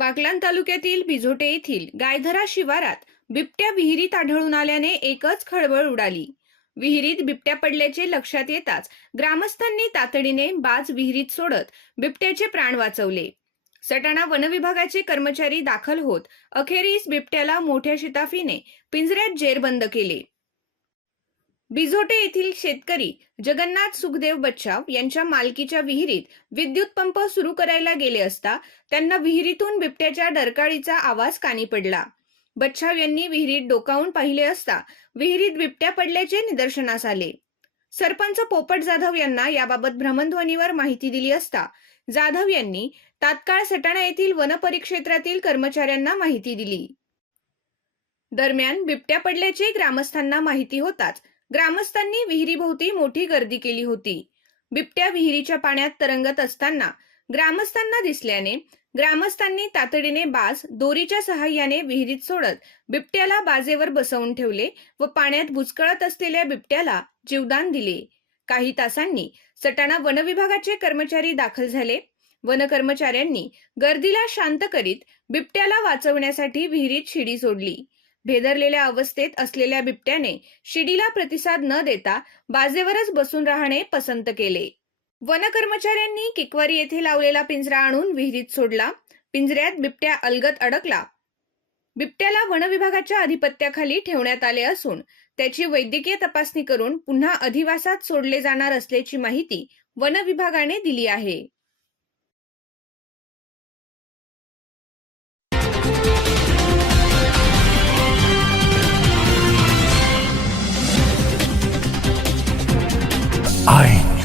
बागलान तालुक्यातील बिझोटे येथील गायधरा शिवारात बिबट्या विहिरीत आढळून आल्याने एकच खळबळ उडाली. विहिरीत बिबट्या पडल्याचे लक्षात येताच ग्रामस्थांनी तातडीने बाज विहिरीत सोडत बिबट्याचे प्राण वाचवले. सटाणा वनविभागाचे कर्मचारी दाखल होत अखेरीस बिबट्याला मोठ्या शिताफीने पिंजऱ्यात जेरबंद केले. बिझोटे येथील शेतकरी जगन्नाथ सुखदेव बच्चाव यांच्या मालकीच्या विहिरीत विद्युत पंप सुरू करायला गेले असता त्यांना विहिरीतून बिबट्याच्या डरकाळीचा आवाज कानी पडला. बच्चाव यांनी विहिरीत डोकावून पाहिले असता विहिरीत बिबट्या पडल्याचे निदर्शनास आले. सरपंच पोपट जाधव यांना याबाबत भ्रमणध्वनीवर माहिती दिली असता जाधव यांनी तात्काळ सटाणा येथील वनपरिक्षेत्रातील कर्मचाऱ्यांना माहिती दिली. दरम्यान बिबट्या पडल्याचे ग्रामस्थांना माहिती होताच ग्रामस्थांनी विहिरीभोवती मोठी गर्दी केली होती. बिबट्या विहिरीच्या पाण्यात तरंगत असताना ग्रामस्थांना दिसल्याने ग्रामस्थांनी तातडीने बाज दोरीच्या सहाय्याने विहिरीत सोडत बिबट्याला बाजेवर बसवून ठेवले व पाण्यात बुचकळत असलेल्या बिबट्याला जीवदान दिले. काही तासांनी सटाणा वनविभागाचे कर्मचारी दाखल झाले. वन कर्मचाऱ्यांनी गर्दीला शांत करीत बिबट्याला वाचवण्यासाठी विहिरीत शिडी सोडली. भेदरलेल्या अवस्थेत असलेल्या बिबट्याने शिडीला प्रतिसाद न देता बाजेवरच बसून राहणे पसंत केले. वन कर्मचाऱ्यांनी किकवारी येथे लावलेला पिंजरा आणून विहिरीत सोडला. पिंजऱ्यात बिबट्या अलगत अडकला. बिबट्याला वनविभागाच्या अधिपत्याखाली ठेवण्यात आले असून त्याची वैद्यकीय तपासणी करून पुन्हा अधिवासात सोडले जाणार असल्याची माहिती वनविभागाने दिली आहे. I